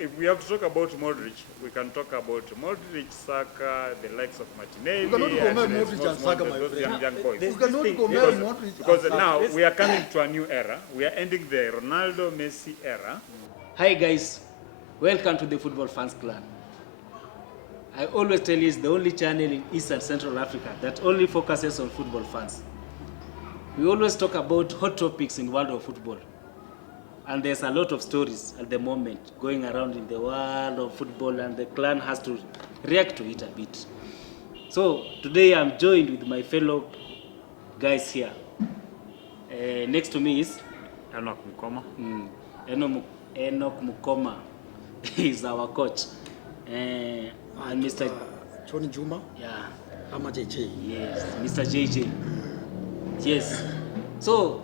if we have to talk about Mudryk, we can talk about Mudryk, Saka, the likes of Martinelli. You cannot compare Mudryk and Saka, my those friend. young boys. You cannot compare Mudryk because now we are coming to a new era. We are ending the Ronaldo Messi era. Hi guys, welcome to the Football Fans Clan. I always tell you it's the only channel in East and Central Africa that only focuses on football fans. We always talk about hot topics in the world of football. And there's a lot of stories at the moment going around in the world of football, and the clan has to react to it a bit. So today I'm joined with my fellow guys here. Next to me is Enock Mukoma. Enock Mukoma is our coach. And Mr. Johnny Juma. Yeah. Ama JJ. Yes, Mr. JJ. Yes. So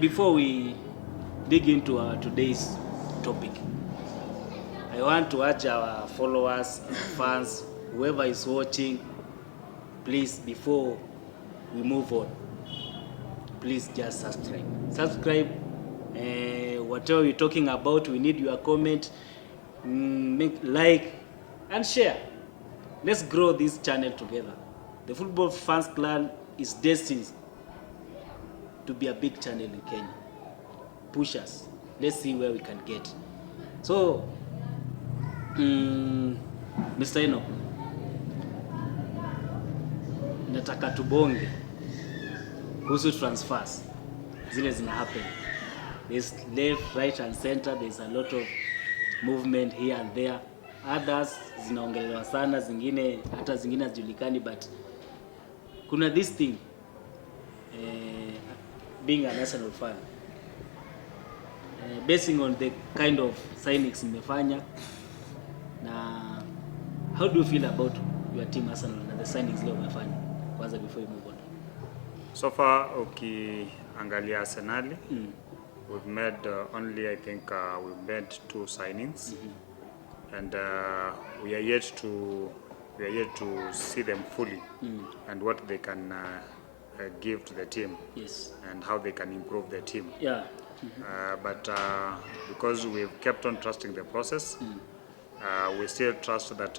before we dig into our today's topic, I want to urge our followers, fans, whoever is watching, please, before we move on, please just subscribe. Subscribe. Whatever we're talking about, we need your comment, make like and share. Let's grow this channel together. The Football Fans Clan is destined to be a big channel in Kenya. Push us. Let's see where we can get. So, Mr. Enock, nataka tubonge kuhusu transfers zile zina happen. There's left, right and center. There's a lot of movement here and there. Others zinaongelewa sana, zingine hata zingine hazijulikani, but kuna this thing, being a national fan, basing on the kind of signings mmefanya, na how do you feel about your team Arsenal and the signings leo mmefanya kwanza before you move on? So far, ukiangalia Arsenal, we've made only, I think, we've made 2 signings, and we are yet to see them fully, and what they can give to the team, Yes. and how they can improve the team. Yeah. But because we've kept on trusting the process, we still trust that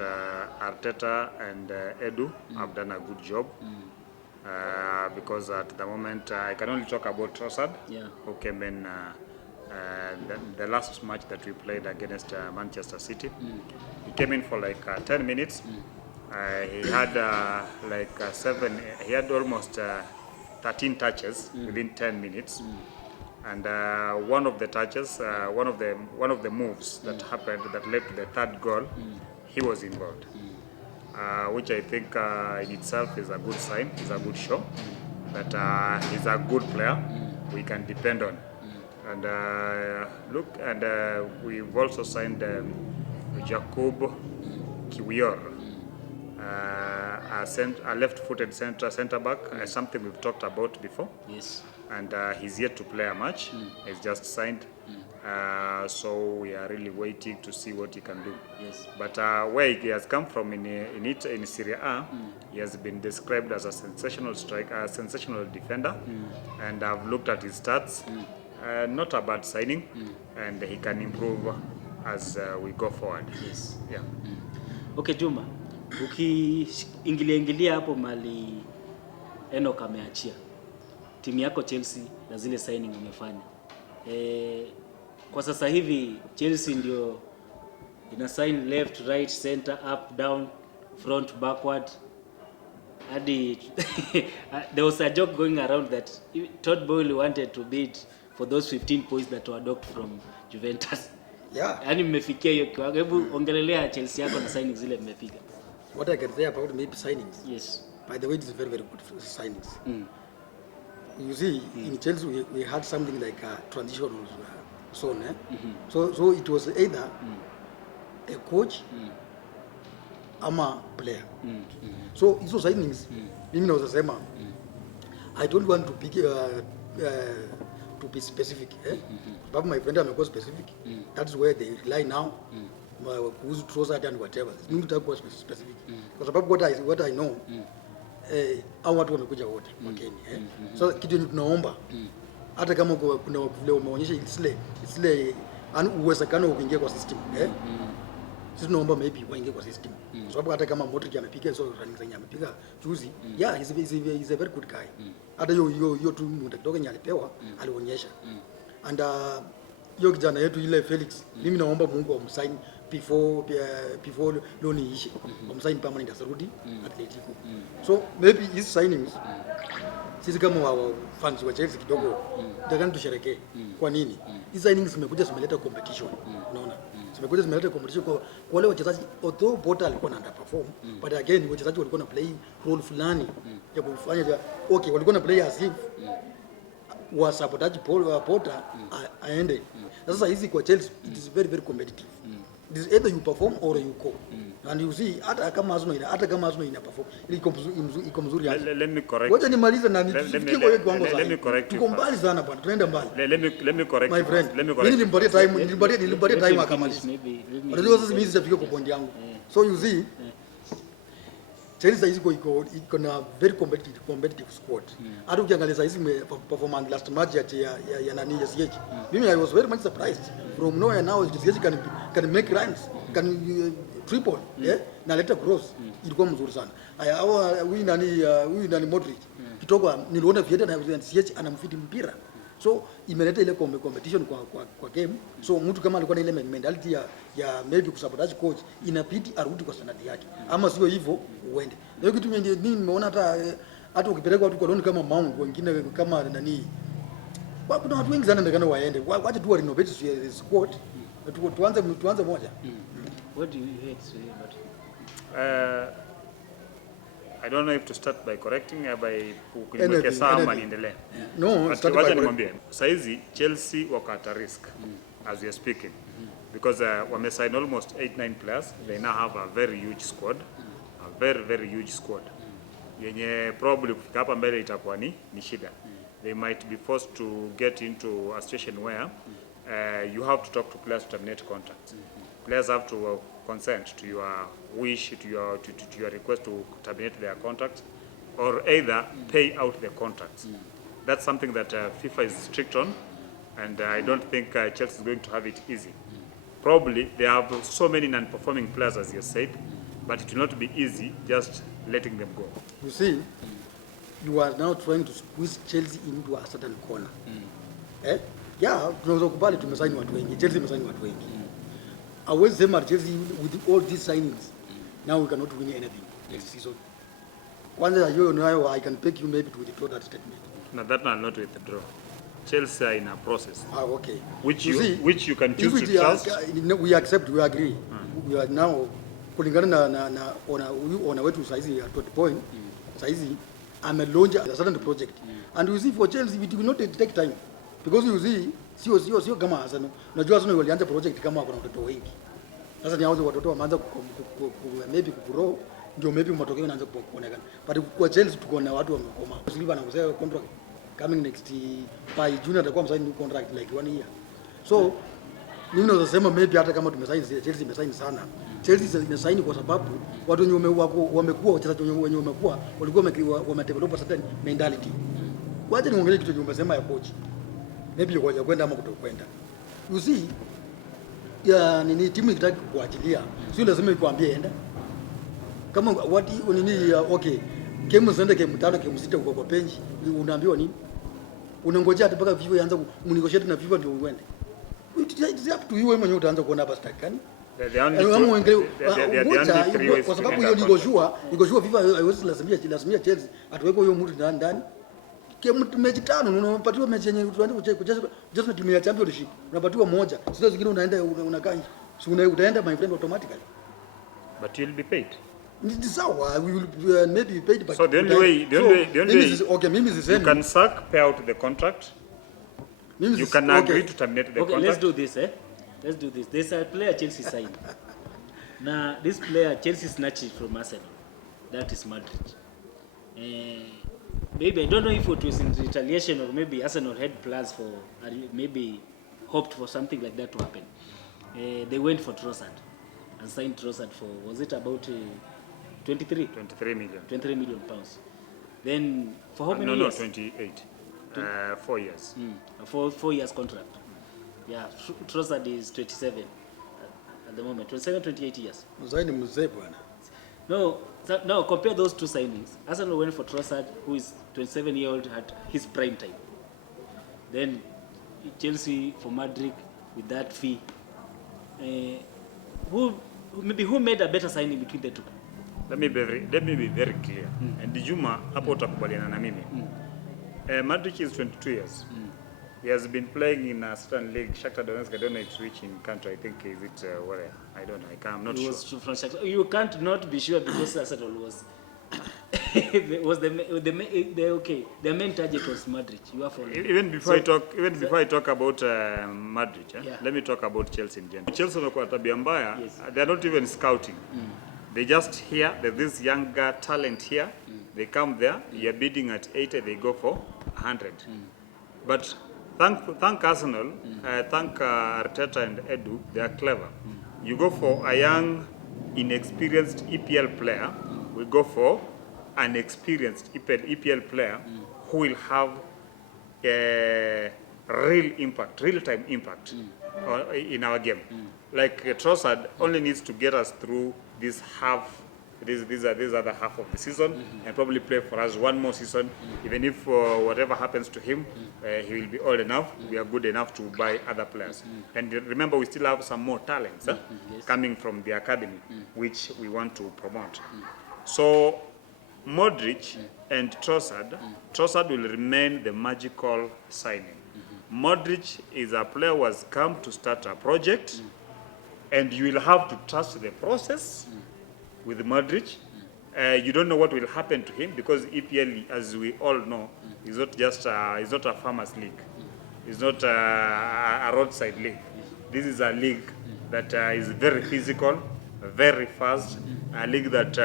Arteta and Edu have done a good job. Because at the moment I can only talk about Trossard, who came in the last match that we played against Manchester City. He came in for like 10 minutes. He had he had almost 13 touches within 10 minutes. And one of the touches, one of the moves that happened that led to the 3rd goal, he was involved. Which I think in itself is a good sign, is a good show that he's a good player we can depend on. And we've also signed Jacob Kiwior, a left-footed center back, something we've talked about before. Yes. And he's yet to play a match. He's just signed. So we are really waiting to see what he can do. Yes. But where he has come from in Serie A, he has been described as a sensational striker, a sensational defender, and I've looked at his stats. Not a bad signing, and he can improve as we go forward. Yes. Yeah. Okay, Juma, ukiingilia hapo mali Enock ameachia timu yako Chelsea na zile signing umefanya. Kwa sasa hivi Chelsea ndio ina sign left, right, center, up, down, front, backward. There was a joke going around that Todd Boehly wanted to bid for those 15 points that were docked from Juventus. Yeah. Yaani mmefikia hiyo kiwango. Hebu ongelelea Chelsea yako na signings zile mmepiga. What I can say about maybe signings. Yes. By the way, it is very, very good signings. You see, in Chelsea we had something like a transitional zone. So it was either a coach ama player. So hizo signings, mimi naweza sema, I don't want to pick to be specific. But my friend amekuwa specific. That's where they rely now. Kuhusu Trossard and whatever. Mimi nitakuwa specific. Kwa sababu what I know, au watu wamekuja wote wa Kenya. So kitu tunaomba hata kama kuna vile umeonyesha it's uwezekano ukiingia kwa system sisi tunaomba maybe waingie kwa system sababu hata kama Mudryk amepiga hizo running zenye amepiga juzi yeah he's a very good guy hata hiyo tu muda kidogo yenye alipewa alionyesha and hiyo kijana yetu ile Felix mimi naomba Mungu amsign before loan iishe amsign permanent asarudi Atletico so maybe his signings sisi kama fans wa Chelsea kidogo ndakani tusherekee kwa nini hizi signings zimekuja zimeleta competition unaona zimeleta competition kwa wale wachezaji although Porter alikuwa na underperform but again wachezaji walikuwa na play role fulani ya kufanya okay walikuwa na play as if wa sabotage Porter aende sasa hizi kwa Chelsea it is very very competitive it is either you perform or you go and you see hata kama Arsenal ina perform iko mzuri hapa let me correct ngoja nimalize na nifikie kwa hiyo kiwango let me correct tuko mbali sana bwana tunaenda mbali let me correct my friend let me correct nilimpatia time akamaliza unajua sasa mimi sijafika kwa point yangu so you see Chelsea iko na very competitive squad. Hata ukiangalia sasa hizi performance last match ya nani ya CH. Mimi I was very much surprised from nowhere now CH can make runs, can triple, na leta cross. Ilikuwa mzuri sana. Huyu nani Mudryk. Kitoko niliona vieta na CH anamfiti mpira. So imeleta ile competition kwa game. So mtu kama alikuwa na ile mentality ya maybe kusabotage coach inabidi arudi kwa standard yake. Ama sio hivyo uende. Hiyo kitu mimi nimeona hata ukipeleka watu kwa loan kama Mount wengine kama nani. Kuna watu wengi sana ndakana waende. Wacha tu renovate squad. Tuanze moja. What do you hate so about? I don't know if to start by correcting or by kulimwekea sama niendelee. No, start by nimwambie. Saizi Chelsea wako at risk as we are speaking because wamesign almost 8-9 players. They now have a very huge squad. A very very huge squad. Yenye probably kufika hapa mbele itakuwa ni shida. They might be forced to get into a situation where you have to talk to players to terminate contracts. Players have to consent to your wish, to your request to terminate their contracts, or either pay out the contracts. That's something that FIFA is strict on, and I don't think Chelsea is going to have it easy. Probably they have so many non-performing players, as you said, but it will not be easy just letting them go. You see, you are now trying to squeeze Chelsea into a certain corner. Yeah, tunaweza kubali tumesaini watu wengi. Chelsea imesaini watu wengi. I will say Chelsea with all these signings, now we cannot win anything next season. Kwanza hiyo nayo I can pick you maybe to withdraw that statement. No, that will not withdraw. Chelsea are in a process. Okay. Which you can choose to trust. We accept, we agree. We are now kulingana na ona wetu saizi at what point saizi amelaunch a certain project. And you see for Chelsea it will not take time. Because you see sio kama Arsenal. Unajua Arsenal walianza project kama kuna watoto wengi. Sasa ni hao watoto wameanza maybe kugrow ndio maybe matokeo yanaanza kuonekana. But kwa Chelsea tuko na watu wamekoma. Silva anaongezea contract coming next by June atakuwa msaini new contract like 1 year. So mimi naweza sema maybe hata kama tumesaini Chelsea imesaini sana. Chelsea imesaini kwa sababu watu wenye wamekuwa wachezaji wenye wamekuwa walikuwa wamedevelop certain mentality. Wacha niongee kitu chenye umesema ya coach. Maybe ngoja kwenda ama kutokwenda. You see ya nini timu ikitaka kuachilia sio lazima ikwambie enda. Kama okay game zende game 5 game 6 uko kwa bench unaambiwa nini? Unangojea hata mpaka FIFA ianze kunegotiate na FIFA ndio uende. It is up to you wewe mwenyewe utaanza kuona hapa stakani. Kwa sababu hiyo niko sure FIFA haiwezi lazimia Chelsea atuweke huyo mtu ndani. Mechi 5 unapatiwa mechi yenye kucheza timu ya championship unapatiwa moja sio zingine unaenda unakaa utaenda my friend automatically but you'll be paid. Ni sawa we will maybe be paid but so the only way okay mimi you can pay out the contract. You can agree to terminate the contract. Let's do this let's do this. There's a player Chelsea signed. Now this player Chelsea snatched from Arsenal. That is Mudryk. Maybe I don't know if it was in retaliation or maybe Arsenal had plans for, maybe hoped for something like that to happen. They went for Trossard and signed Trossard for, was it about 23 million pounds. Then for how many years? No, 28. 4 years. A 4 years contract. Yeah, Trossard is 27 at the moment. 27, 28 years. Mzaini mzee bwana. No, compare those two signings. Arsenal went for Trossard, who is 27-year-old at his prime time. Then Chelsea for Mudryk with that fee. Who made a better signing between the two? Let me be very clear. And Juma hapo utakubaliana na mimi. Mudryk is 22 years. He has been playing in a certain league, Shakhtar Donetsk. I don't know it's which in country. I think is it where? I don't know. I'm not sure. From Shakhtar. You can't not be sure because Arsenal was the main target was Mudryk. You are following. Even before I talk about Mudryk, Yeah. let me talk about Chelsea in general. Chelsea wamekuwa tabia mbaya. Yes. They are not even scouting. They just hear there's this younger talent here. They come there. You're bidding at 80. They go for 100. But thank Arsenal, thank Arteta and Edu, they are clever. You go for a young, inexperienced EPL player, we go for an experienced EPL player who will have real-time impact in our game. Like Trossard only needs to get us through this other half of the season and probably play for us one more season. Even if whatever happens to him, he will be old enough, we are good enough to buy other players. And remember, we still have some more talents coming from the academy, which we want to promote. So Mudryk and Trossard will remain the magical signing. Mudryk is a player who has come to start a project, and you will have to trust the process with Mudryk. You don't know what will happen to him because EPL, as we all know, is not just is not a farmers league. It's not a roadside league. This is a league that is very physical, very fast, a league that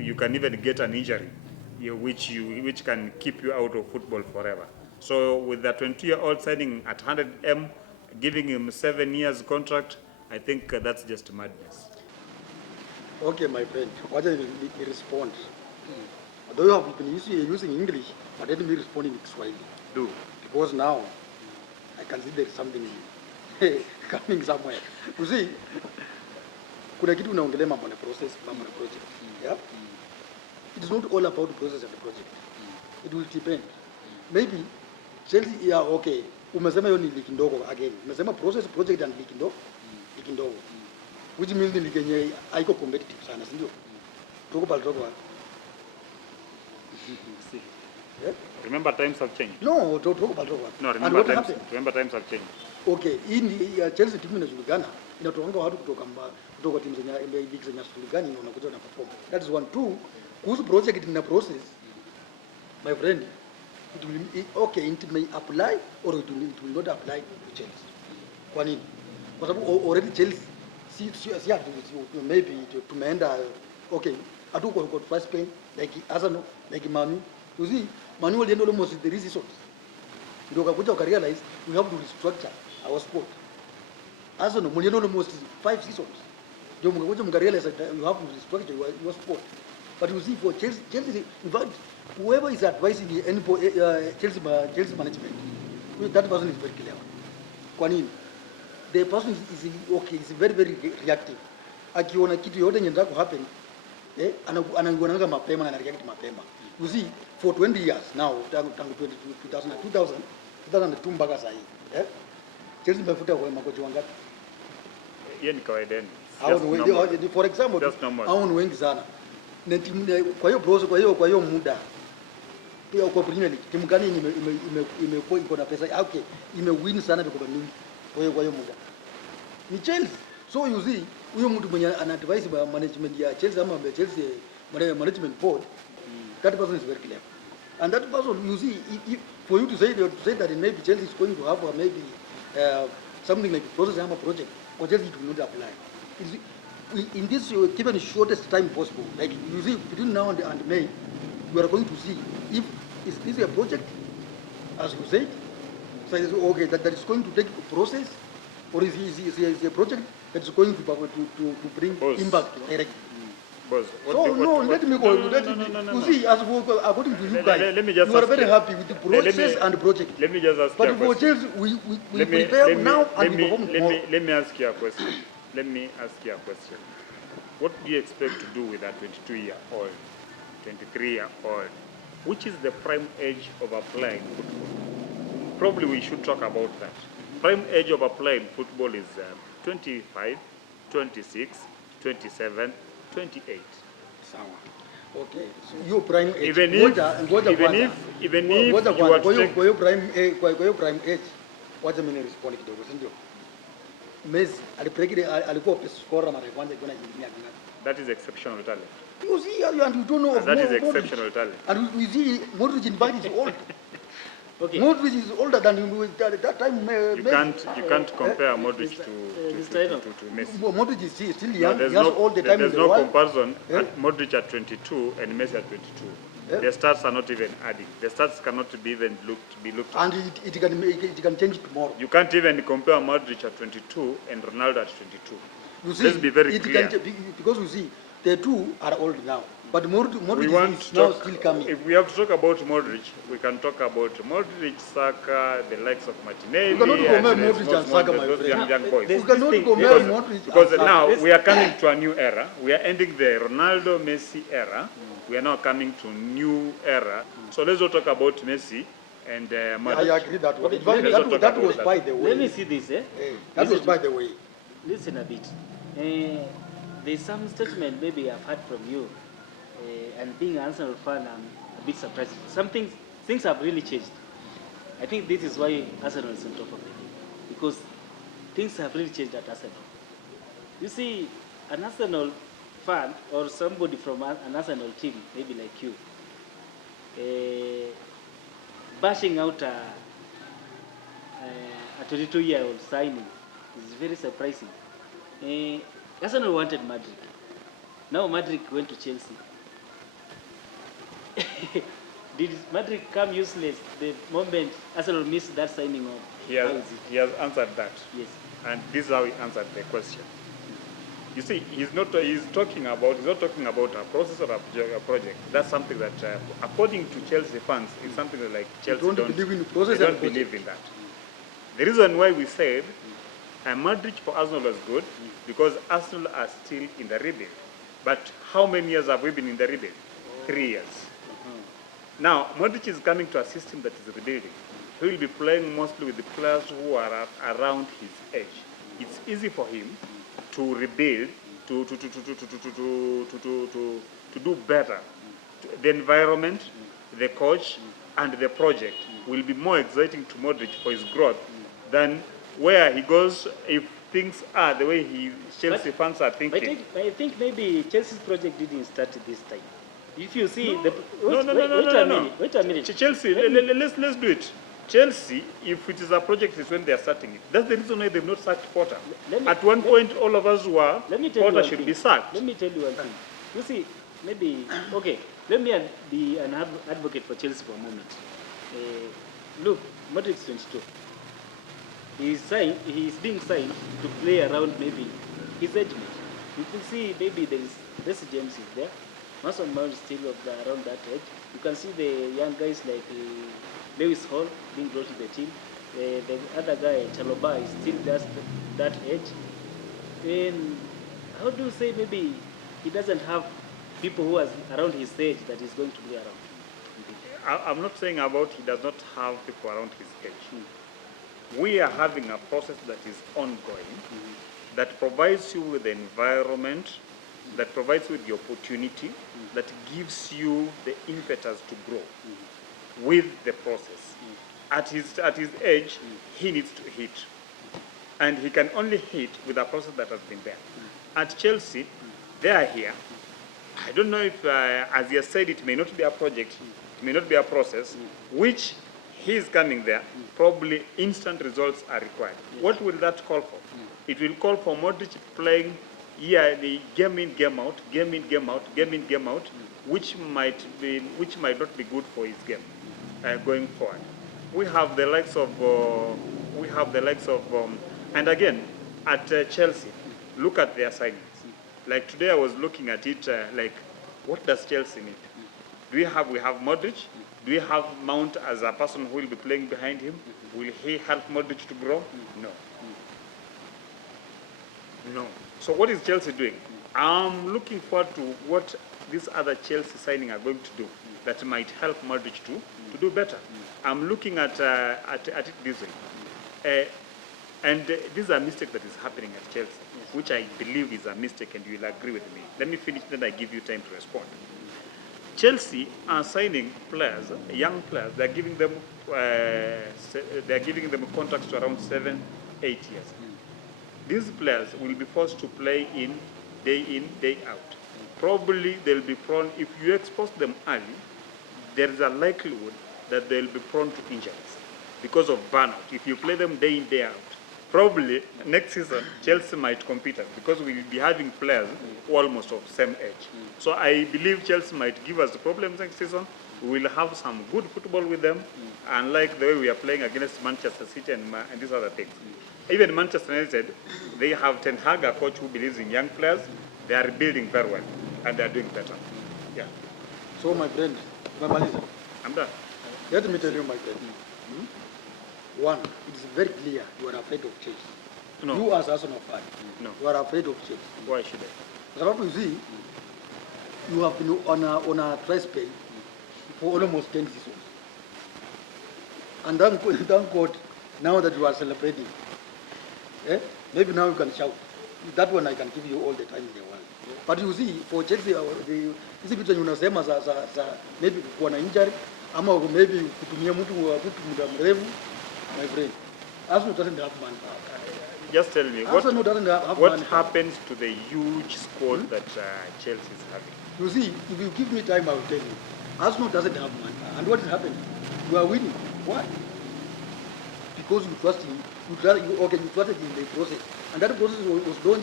you can even get an injury, which can keep you out of football forever. So with the 20-year-old signing at 100M, giving him 7 years contract, I think that's just madness. Okay, my friend, what I will respond. Although you have been using English, but let me respond in Swahili. Do. Because now, I can see there's something coming somewhere. You see, kuna kitu unaongelea mambo na process, mambo na project. Yeah? It is not all about the process of the project. It will depend. Maybe Chelsea, yeah, okay. Umesema hiyo ni ligi ndogo again. Umesema process, project and ligi ndogo. Which means ni ligi yenye haiko competitive sana, si ndio? Tuko pale tuko. Yeah? Remember times have changed. No, tuko pale tuko. No, remember times have changed. Okay, hii ni Chelsea timu inajulikana, inatoanga watu kutoka timu zenye ligi zenye zinajulikana na wanakuja na perform. That is one. Two, kuhusu project na process, my friend, it may apply or it will not apply to Chelsea. Kwa nini? Kwa sababu already Chelsea maybe tumeenda okay, hatuko kwa first play like Arsenal, like Manu. You see, Manu walienda almost 3 seasons. Ndio ukakuja ukarealize we have to restructure our sport. Arsenal mlienda almost 5 seasons. Ndio mkakuja mkarealize that you have to restructure your sport. But you see, for Chelsea, in fact, whoever is advising Chelsea management, that person is very clever. Kwa nini? The person is very, very reactive. Akiona kitu yote yenye ku happen, anaanza mapema na react mapema. You see, for 20 years now, tangu 2002 mpaka sasa hivi, Chelsea imefuta kwa makocha wangapi? Hiyo ni kawaida. For example, hao ni wengi sana. Na timu kwa hiyo process, kwa hiyo muda pia kwa Premier League timu gani imekuwa iko na pesa okay, imewin sana kwa nini? Kwa hiyo muda ni Chelsea. So you see, huyo mtu mwenye ana advise by management ya Chelsea ama Chelsea management board, that person is very clever. And that person, you see, if for you to say that maybe Chelsea is going to have maybe something like process ama project, or Chelsea it will not apply. In this given shortest time possible, like you see, between now and May, we are going to see if is this a project, as you said, so okay, that is going to take a process, or is a project that is going to bring impact directly. Boss, So no, let me go. You see, as according to you guys, let me just you are ask very you. happy with the process and project. Let me just ask you But a for question. Chelsea, we prepare now and we perform tomorrow. Let me ask you a question. Let me ask you a question. What do you expect to do with a 22-year-old, 23-year-old? Which is the prime age of applying football? Probably we should talk about that. Prime age of applying football is 25, 26, 27, 28. Sawa. Okay. So your prime age. Even if you are to take kwa hiyo prime age, wacha mimi respond kidogo, si ndio? Messi alikuwa best scorer mara ya kwanza ikiwa na jina gani? that is exceptional talent. You see, and you don't know of That is Modric. exceptional talent. And we see Modric in fact is old. Okay. Modric is older than him at that time. You can't compare Modric to Messi. Modric is still No, young. there's He has no, all the time in there's the no world. comparison. Eh? Modric at 22 and Messi at 22. Eh? The stats are not even adding. The stats cannot be even looked at. And it can change tomorrow. You can't even compare Modric at 22 and Ronaldo at 22. You see, Let's be very clear. Because you see, the two are old now. But Modric We want is to now talk, still coming. if we have to talk about Modric, we can talk about Modric, Saka, the likes of Martinelli, You cannot compare and Modric and Saka, my those friend. young boys. You cannot compare Because, Modric because and Saka. now we are coming to a new era. We are ending the Ronaldo Messi era. We are now coming to new era. So let's not talk about Messi and Modric. I agree that one. Okay, In fact, let's not talk that about was that. by the way. Let me see this. That was by the way. Listen a bit. There's some statement maybe I've heard from you, and being an Arsenal fan, I'm a bit surprised. Things have really changed. I think this is why Arsenal is on top of the league, because things have really changed at Arsenal. You see, an Arsenal fan or somebody from an Arsenal team, maybe like you, bashing out a 22-year-old signing is very surprising. Arsenal wanted Mudryk. Now Mudryk went to Chelsea. Did Mudryk come useless the moment Arsenal missed that signing on? He has answered that. Yes. And this is how he answered the question. You see, he's not talking about a process or a project. That's something that, according to Chelsea fans, is something that like Chelsea don't believe in the process they and don't project. believe in that. The reason why we said Mudryk for Arsenal was good because Arsenal are still in the rebuild. But how many years have we been in the rebuild? 3 years. Now, Mudryk is coming to a system that is rebuilding. He will be playing mostly with the players who are around his age. It's easy for him to rebuild, to do better. The environment, the coach, and the project will be more exciting to Mudryk for his growth than where he goes if things are the way Chelsea fans are thinking. I think maybe Chelsea's project didn't start this time. If you see No. Wait a minute. Chelsea, let's do it. Chelsea, if it is a project, is when they are starting it. That's the reason why they've not sacked Potter. At one point, all of us were Potter should be sacked. Let me tell you one thing. You see, maybe okay. Let me be an advocate for Chelsea for a moment. Look, Mudryk is 22. He's being signed to play around maybe his age mate. You can see maybe Jesse James is there. Mason Mount is still around that age. You can see the young guys like Lewis Hall being brought to the team. The other guy, Chaloba, is still just that age. And how do you say maybe he doesn't have people who are around his age that is going to be around? I'm not saying about he does not have people around his age. We are having a process that is ongoing, that provides you with the environment, that provides you with the opportunity, that gives you the impetus to grow with the process. At his age, he needs to hit. And he can only hit with a process that has been there. At Chelsea, they are here. I don't know if, as he has said, it may not be a project, it may not be a process, which he is coming there, probably instant results are required. What will that call for? It will call for Modric playing the game in, game out, game in, game out, game in, game out, which might not be good for his game going forward. We have the likes of, and again, at Chelsea, look at their signings. Like today, I was looking at it. Like, what does Chelsea need? We have Mudryk. Do we have Mount as a person who will be playing behind him? Will he help Mudryk to grow? No. No. So what is Chelsea doing? I'm looking forward to what these other Chelsea signing are going to do that might help Mudryk to do better. I'm looking at it this way. And this is a mistake that is happening at Chelsea, which I believe is a mistake, and you will agree with me. Let me finish, then I give you time to respond. Chelsea are signing players, young players. They're giving them contracts to around 7-8 years. These players will be forced to play in, day out. Probably they'll be prone, if you expose them early, there is a likelihood that they'll be prone to injuries because of burnout. If you play them day in, day out, probably next season Chelsea might compete us because we will be having players almost of same age. So I believe Chelsea might give us the problems next season. We will have some good football with them, unlike the way we are playing against Manchester City and these other things. Even Manchester United, they have Ten Hag, a coach who believes in young players. They are building very well, and they are doing better. Yeah. So my friend, I'm done. let me tell you, my friend. One, it is very clear you are afraid of Chelsea. No. You as Arsenal fan, No. you are afraid of Chelsea. Why should I? Because you see, you have been on a dry spell for almost 10 seasons. And thank God, now that you are celebrating, maybe now you can shout. That one I can give you all the time in the world. But you see, for Chelsea, hizi vitu unasema za maybe kuwa na injury ama maybe kutumia mtu muda mrefu, my friend, Arsenal doesn't have manpower. Just tell me, what happens to the huge squad that Chelsea is having? You see, if you give me time, I will tell you. Arsenal doesn't have manpower. And what is happening? You are winning. Why? Because you trust him. You trusted in the process. And that process was done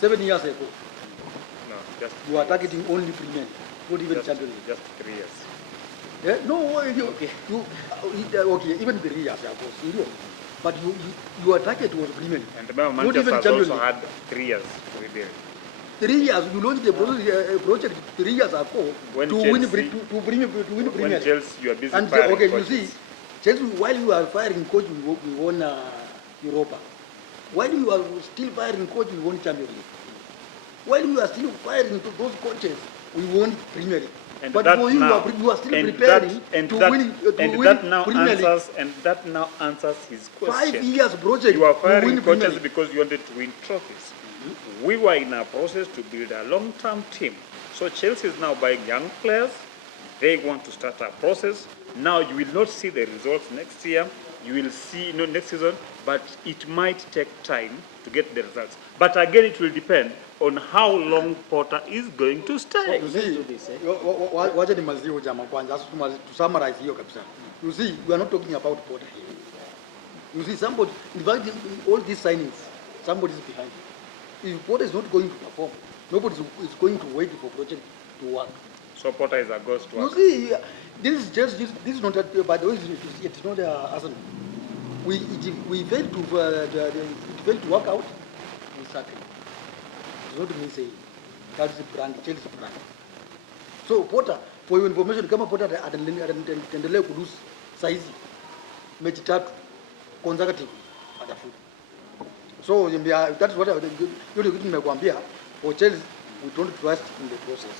7 years ago. No, just you are targeting only Premier, not even Champions League. Just 3 years. Yeah? No, okay, even 3 years, of course. But your target was Premier. And remember, Manchester has also had 3 years to rebuild. 3 years, you launched the project 3 years ago to win Premier. When Chelsea, you are busy and firing okay, coaches. you see, Chelsea, while you are firing coach, we won Europa. While you are still firing coach, we won Champions League. While you are still firing those coaches, we won Premier League. And but for you, you are still preparing to win Premier League. And that now answers his question. 5 years project. You are firing coaches because you wanted to win trophies. We were in a process to build a long-term team. So Chelsea is now buying young players. They want to start a process. Now you will not see the results next year. You will see next season, but it might take time to get the results. But again, it will depend on how long Potter is going to stay. You see, wacha nimalizie huyo jamaa kwanza, to summarize hiyo kabisa. You see, we are not talking about Potter here. You see, somebody, in fact, all these signings, somebody is behind it. If Potter is not going to perform, nobody is going to wait for project to work. So Potter is a ghost worker. You see, this is not, by the way, it's not Arsenal. We failed it failed to work out. We sack him. It's not me saying that's the brand, Chelsea brand. So Potter, for your information, kama Potter ataendelea kudusi saizi mechi 3 consecutive atafuta. So that's what yule kitu nimekuambia. For Chelsea, we don't trust in the process.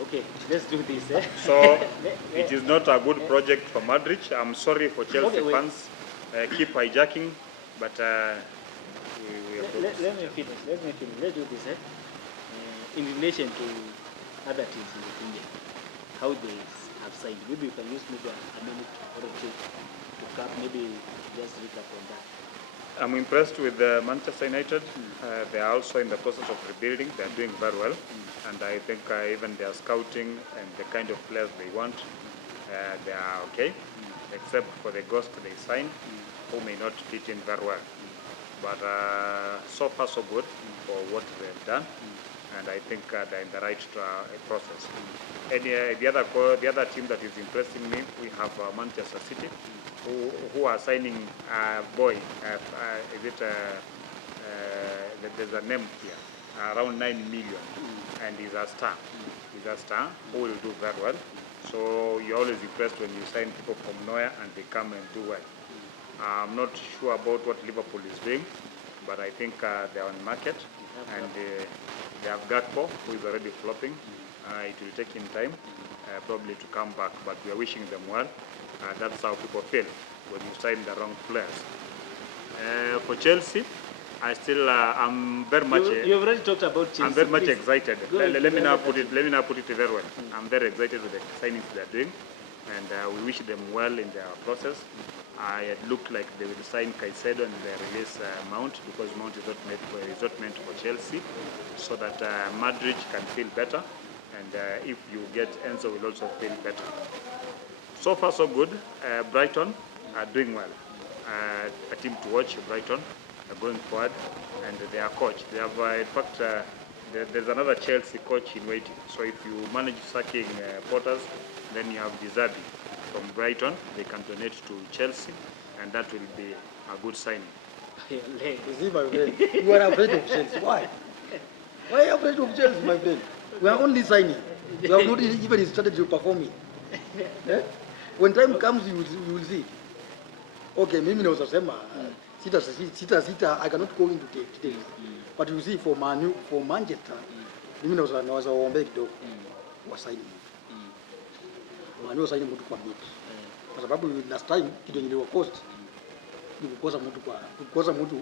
Okay, let's do this. So it is not a good project for Mudryk. I'm sorry for Chelsea fans. Keep hijacking, but let me finish. Let's do this. In relation to other teams in the Premier, how they have signed. Maybe you can use a minute or two to cap. Maybe just recap on that. I'm impressed with Manchester United. They are also in the process of rebuilding. They are doing very well. And I think even their scouting and the kind of players they want, they are okay, except for the ghost they signed, who may not fit in very well. But so far so good for what they've done, and I think they're in the right process. And the other team that is impressing me, we have Manchester City, who are signing a boy. There's a name here. around 9 million, and he's a star. He's a star who will do very well. So you're always impressed when you sign people from nowhere and they come and do well. I'm not sure about what Liverpool is doing, but I think they're on market, and they have Gakpo, who is already flopping. It will take him time, probably to come back, but we are wishing them well. That's how people feel when you sign the wrong players. For Chelsea, I'm very much. You already talked about Chelsea. I'm very much excited. Let me now put it very well. I'm very excited with the signings they're doing, and we wish them well in their process. It looked like they will sign Caicedo and they release Mount, because Mount is not meant for Chelsea, so that Mudryk can feel better, and if you get Enzo, will also feel better. So far so good. Brighton are doing well. A team to watch. Brighton are going forward, and their coach. They have, in fact, there's another Chelsea coach in waiting. So if you manage sacking Potters, then you have Deserbi from Brighton. They can donate to Chelsea, and that will be a good signing. You see, my friend, you are afraid of Chelsea. Why? Why are you afraid of Chelsea, my friend? We are only signing. We have not even started to performing. Eh? When time comes, you will see. Okay, mimi naweza sema sita, I cannot go into details. But you see, for Manchester, mimi naweza waombe kidogo wasaini. Wasaini mtu kwa bid. Kwa sababu last time kidogo niliwa cost. Ni kukosa mtu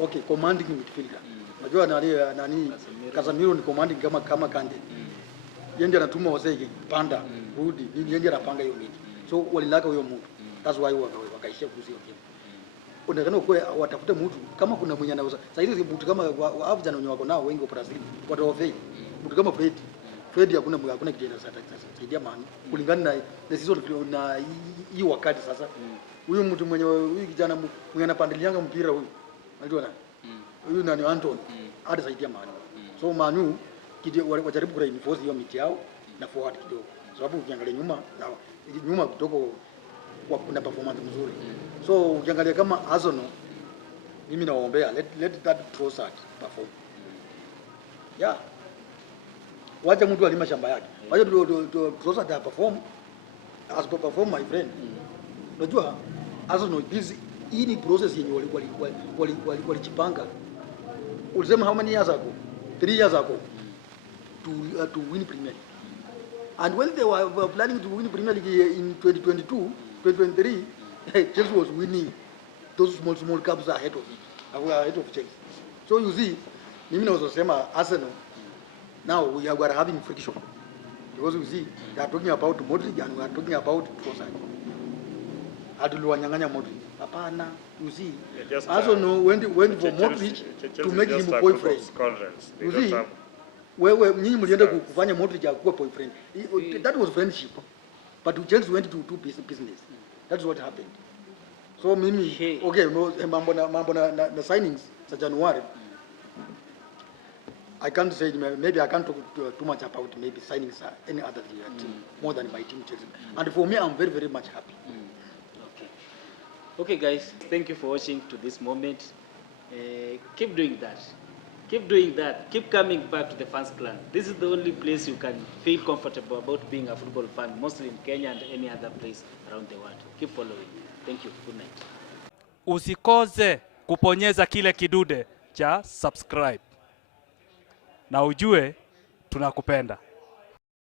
okay, commanding midfielder. Unajua nani Casemiro ni commanding kama Kante. Yeye ndiye anatuma wasee panda rudi, yeye ndiye anapanga hiyo mid. So walilaka huyo mtu. That's why wakaishia kuuza hiyo game. Unataka kwa watafute mtu kama kuna mwenye anauza. Sasa hizi mtu kama wa vijana wenye wako nao wengi wa Brazil watawafei. Mtu kama Fred hakuna kitu saidia maana. Kulingana na season na hii wakati sasa. Huyu mtu huyu kijana mwenye anapandilianga mpira huyu. Unajua na? Huyu nani Anton hata saidia maana. So Manu wajaribu ku reinforce hiyo miti yao na forward kidogo. Sababu ukiangalia nyuma kidogo kuna performance nzuri. So ukiangalia kama Arsenal, mimi nawaombea let that Trossard perform. Yeah. Wacha mtu alima shamba yake. Wacha Trossard perform as perform, my friend. Unajua Arsenal hii ni process yenye walichipanga. Ulisema how many years ago? 3 years ago to win Premier League. And when they were planning to win Premier League in 2022, 2023, Chelsea was winning those small cups ahead of Chelsea. So you see, mimi naweza sema Arsenal now we are having friction, because you see they are talking about Mudryk and we are talking about Trossard. Hatuliwanyang'anya Mudryk. Hapana, you see. Arsenal went for Mudryk to make him boyfriend. You see, wewe nyinyi mlienda kufanya Mudryk akuwa boyfriend. That was friendship. But Chelsea went to do business. That's what happened. So mimi okay, mambo na signings za January. I can't say, maybe I can't talk too much about maybe signings any other team more than my team Chelsea. And for me, I'm very, very much happy. Okay, guys, thank you for watching to this moment. Keep doing that. Keep doing that. Keep coming back to the Fans Clan. This is the only place you can feel comfortable about being a football fan, mostly in Kenya and any other place around the world. Keep following. Thank you. Good night. Usikose kuponyeza kile kidude cha subscribe. Na ujue tunakupenda.